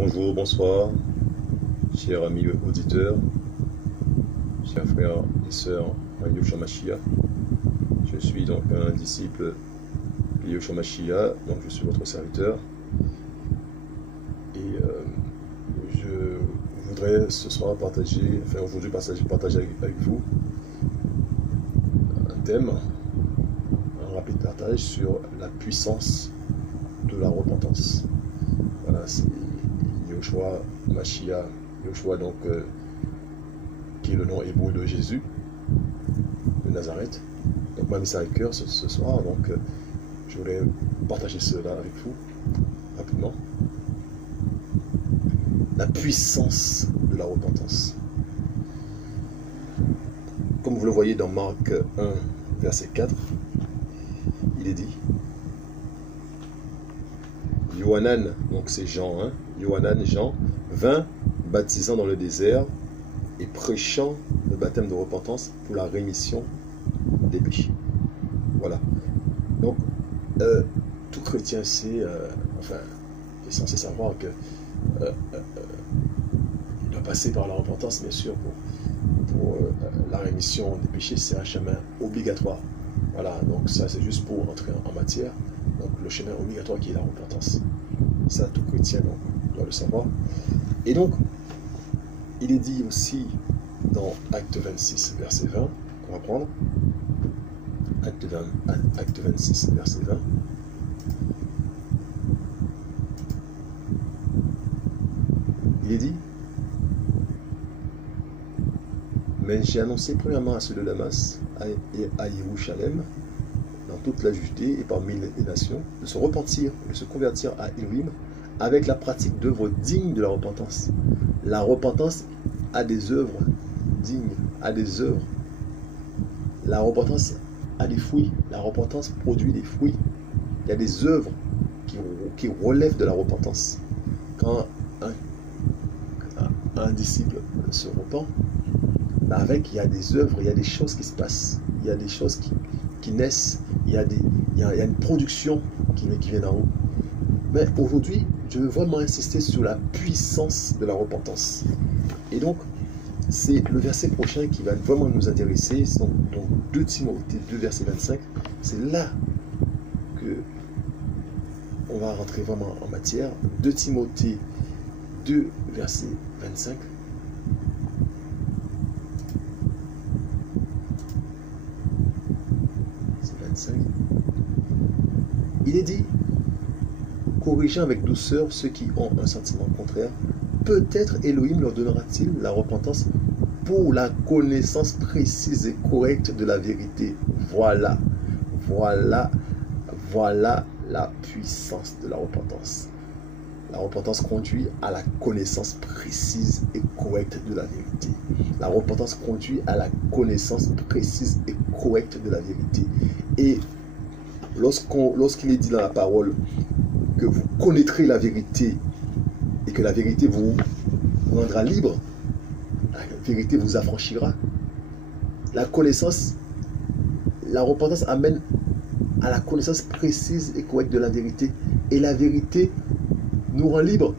Bonjour, bonsoir, chers amis auditeurs, chers frères et sœurs en Yeshua Mashiach. Je suis donc un disciple de Yeshua Mashiach, donc je suis votre serviteur. Et je voudrais ce soir aujourd'hui partager avec vous un thème, un rapide partage sur la puissance de la repentance. Voilà, c'est Yeshua Mashiach, Yeshua donc qui est le nom hébreu de Jésus de Nazareth. Donc ma mission avec cœur ce soir, donc je voulais partager cela avec vous rapidement. La puissance de la repentance. Comme vous le voyez dans Marc 1, verset 4, il est dit, Yohanan, donc c'est Jean, Yohanan, Jean, vint baptisant dans le désert et prêchant le baptême de repentance pour la rémission des péchés. Voilà. Donc, tout chrétien sait, est censé savoir que il doit passer par la repentance, bien sûr, pour la rémission des péchés. C'est un chemin obligatoire. Voilà, donc ça c'est juste pour entrer en matière. Donc le chemin obligatoire qui est la repentance. Ça, tout chrétien donc, doit le savoir. Et donc, il est dit aussi dans Acte 26, verset 20, qu'on va prendre. Acte 26, verset 20. Il est dit, mais j'ai annoncé premièrement à ceux de Damas et à Jérusalem, dans toute la Judée et parmi les nations, de se repentir, de se convertir à Elohim avec la pratique d'œuvres dignes de la repentance. La repentance a des œuvres dignes, a des œuvres. La repentance a des fruits. La repentance produit des fruits. Il y a des œuvres qui relèvent de la repentance. Quand un disciple se repent, il y a des œuvres, il y a des choses qui se passent, il y a des choses qui naissent, il y a une production qui vient d'en haut. Mais aujourd'hui, je veux vraiment insister sur la puissance de la repentance. Et donc, c'est le verset prochain qui va vraiment nous intéresser, donc 2 Timothée 2, verset 25. C'est là que on va rentrer vraiment en matière. 2 Timothée 2, verset 25. Il est dit, corrigeant avec douceur ceux qui ont un sentiment contraire, peut-être Elohim leur donnera-t-il la repentance pour la connaissance précise et correcte de la vérité. Voilà la puissance de la repentance. La repentance conduit à la connaissance précise et correcte de la vérité. La repentance conduit à la connaissance précise et correcte de la vérité. Et lorsqu'il est dit dans la parole que vous connaîtrez la vérité et que la vérité vous rendra libre, la vérité vous affranchira. La connaissance, la repentance amène à la connaissance précise et correcte de la vérité. Et la vérité nous rend libres.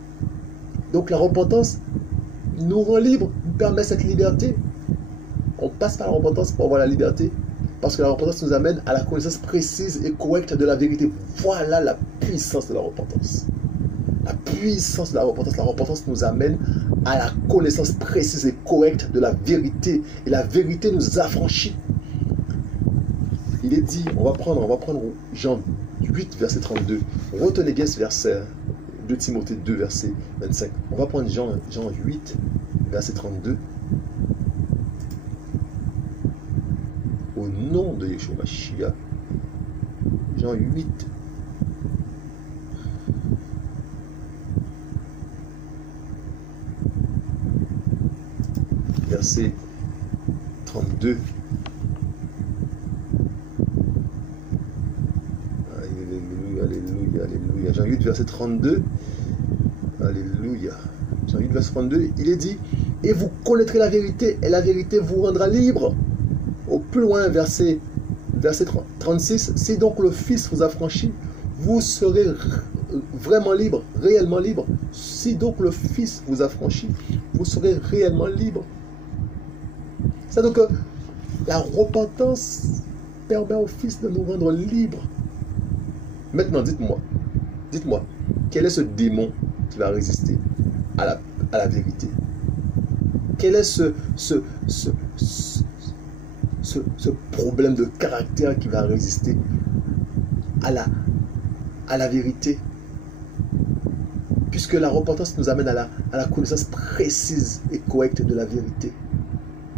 Donc la repentance nous rend libres, nous permet cette liberté. On passe par la repentance pour avoir la liberté. Parce que la repentance nous amène à la connaissance précise et correcte de la vérité. Voilà la puissance de la repentance. La puissance de la repentance nous amène à la connaissance précise et correcte de la vérité. Et la vérité nous affranchit. Il est dit, on va prendre Jean 8, verset 32. Retenez bien ce verset, 2 Timothée 2, verset 25. On va prendre Jean 8, verset 32. Au nom de Yeshua Mashiach, Jean 8, verset 32. Alléluia. Jean 8, verset 32. Alléluia. Jean 8, verset 32, il est dit, et vous connaîtrez la vérité, et la vérité vous rendra libre. Au plus loin, verset 36, si donc le Fils vous affranchit, vous serez vraiment libre, réellement libre. Si donc le Fils vous a franchi, vous serez réellement libre. C'est donc la repentance permet au Fils de nous rendre libres. Maintenant, dites-moi, quel est ce démon qui va résister à la vérité? Quel est ce problème de caractère qui va résister à la vérité? Puisque la repentance nous amène à la connaissance précise et correcte de la vérité.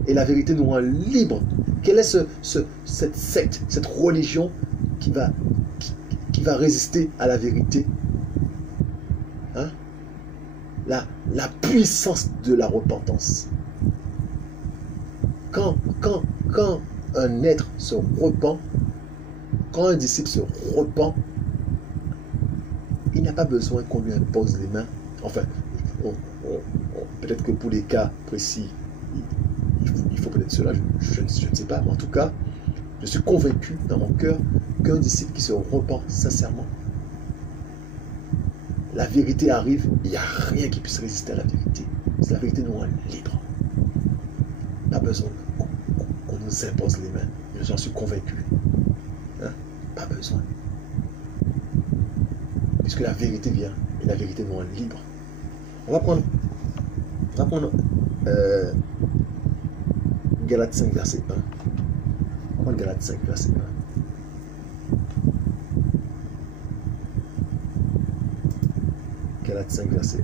Et la vérité nous rend libres. Quelle est cette secte, cette religion qui va résister à la vérité? Hein? La puissance de la repentance. Quand un être se repent, quand un disciple se repent, il n'a pas besoin qu'on lui impose les mains. Enfin, peut-être que pour les cas précis, il faut peut-être cela, je ne sais pas. Mais en tout cas, je suis convaincu dans mon cœur qu'un disciple qui se repent sincèrement, la vérité arrive, il n'y a rien qui puisse résister à la vérité. C'est la vérité nous rend libre. Pas besoin qu'on nous impose les mains. J'en suis convaincu. Hein? Pas besoin. Puisque la vérité vient et la vérité nous rend libre. On va prendre Galates 5, verset 1. On va prendre Galates 5, verset 1. Galates 5, verset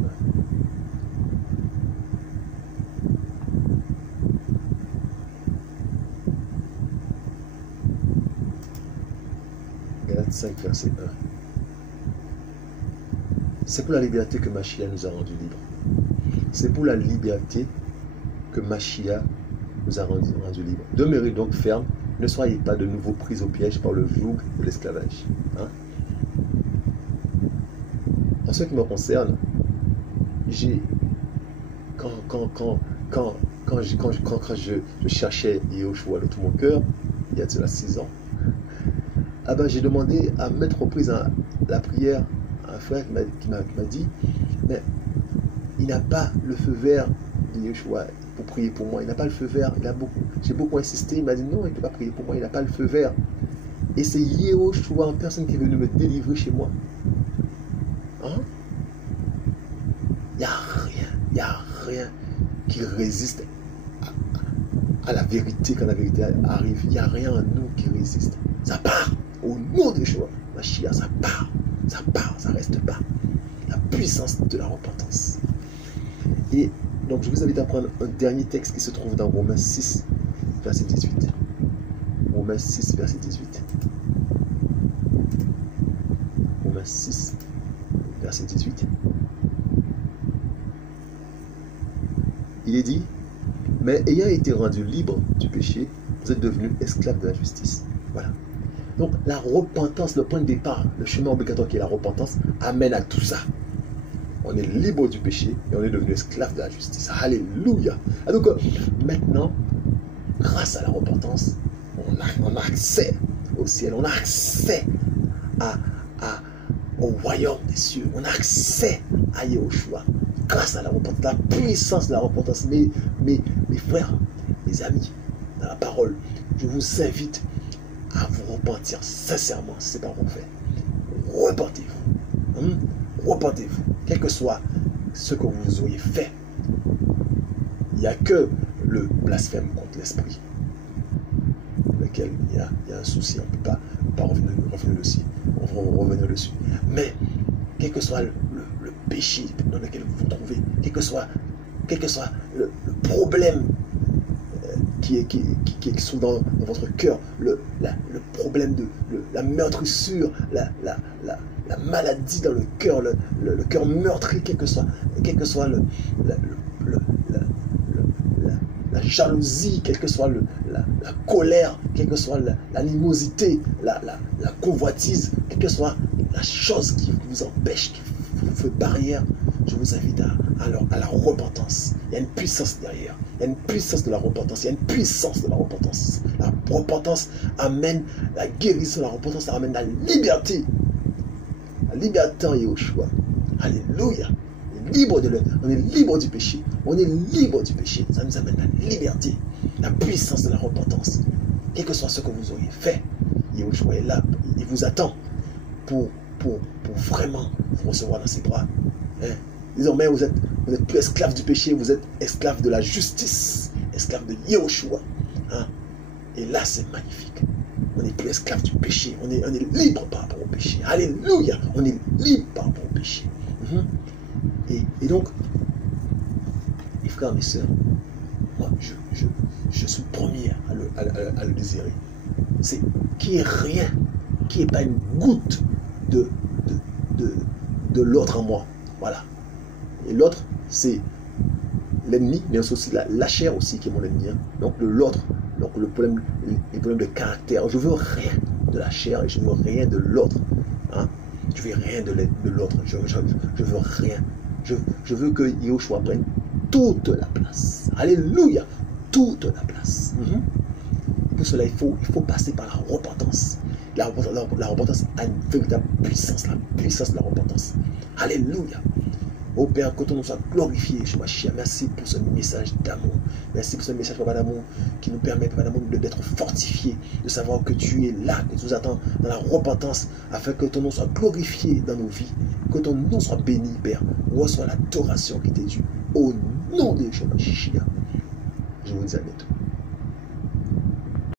1. Galates 5, verset 1. C'est pour la liberté que Machia nous a rendus libres. C'est pour la liberté que Machia nous a rendus libres. Demeurez donc fermes, ne soyez pas de nouveau pris au piège par le joug de l'esclavage. Hein? En ce qui me concerne, quand je cherchais Yehoshua de tout mon cœur, il y a de cela 6 ans, j'ai demandé à mettre reprise la prière à un frère qui m'a dit, mais il n'a pas le feu vert de Yehoshua pour prier pour moi. Il n'a pas le feu vert. J'ai beaucoup insisté. Il m'a dit non, il ne peut pas prier pour moi. Il n'a pas le feu vert. Et c'est Yehoshua en personne qui est venu me délivrer chez moi. Hein? Il n'y a rien qui résiste à la vérité quand la vérité arrive. Il n'y a rien en nous qui résiste. Ça part. Au nom de Yeshua, Mashiach, ça part, ça reste pas. La puissance de la repentance. Et donc je vous invite à prendre un dernier texte qui se trouve dans Romains 6, verset 18. Romains 6, verset 18. Romains 6, verset 18. Il est dit, mais ayant été rendu libre du péché, vous êtes devenus esclaves de la justice. Voilà. Donc la repentance, le point de départ, le chemin obligatoire qui est la repentance, amène à tout ça. On est libre du péché et on est devenu esclave de la justice. Alléluia. Et donc maintenant, grâce à la repentance, on a accès au ciel, on a accès au royaume des cieux, on a accès à Yehoshua. Grâce à la repentance, la puissance de la repentance. Mes frères, mes amis, dans la parole, je vous invite à vous repentir sincèrement, si ce n'est pas fait. Repentez-vous. Repentez-vous. Quel que soit ce que vous auriez fait, il n'y a que le blasphème contre l'esprit, lequel il y a un souci, on ne peut pas revenir dessus. Mais, quel que soit le péché dans lequel vous vous trouvez, quel que soit le problème qui sont dans votre cœur, le problème de la meurtrissure, la maladie dans le cœur, le cœur meurtri, quel que soit la jalousie, quelle que soit la colère, quelle que soit l'animosité, la convoitise, quelle que soit la chose qui vous empêche, qui vous fait barrière, je vous invite à la repentance. Il y a une puissance derrière. Il y a une puissance de la repentance. Il y a une puissance de la repentance. La repentance amène la guérison. La repentance amène la liberté. La liberté en Yehoshua. Alléluia. libre de on est libre du péché. On est libre du péché. Ça nous amène la liberté, la puissance de la repentance. Quel que soit ce que vous auriez fait, Yahushua est là. Il vous attend pour vraiment vous recevoir dans ses bras. Hein? Désormais, vous êtes plus esclave du péché, vous êtes esclave de la justice, esclave de Yahushua. Hein? Et là, c'est magnifique. On n'est plus esclave du péché. On est libre par rapport au péché. Alléluia. On est libre par rapport au péché. Et donc, mes frères, mes soeurs, moi, je suis le premier à le désirer. C'est qu'il n'y ait rien, qu'il n'y ait pas une goutte de l'autre en moi. Voilà. Et l'autre, c'est l'ennemi, mais c'est aussi la chair aussi qui est mon ennemi. Hein. Donc l'autre, donc les problèmes de caractère. Je veux rien de la chair et je veux rien de l'autre. Hein. Je veux rien de l'autre. Je veux rien. Je veux que Yahushua prenne toute la place. Alléluia. Toute la place. Pour cela, il faut passer par la repentance. La repentance a une véritable puissance. La puissance de la repentance. Alléluia. Oh Père, que ton nom soit glorifié, Shemashia. Merci pour ce message d'amour. Merci pour ce message, Papa d'amour, qui nous permet, Papa d'amour, d'être fortifiés, de savoir que tu es là, que tu nous attends dans la repentance, afin que ton nom soit glorifié dans nos vies, que ton nom soit béni, Père. Reçois l'adoration qui t'est due. Au nom de Shemashia. Je vous dis à bientôt.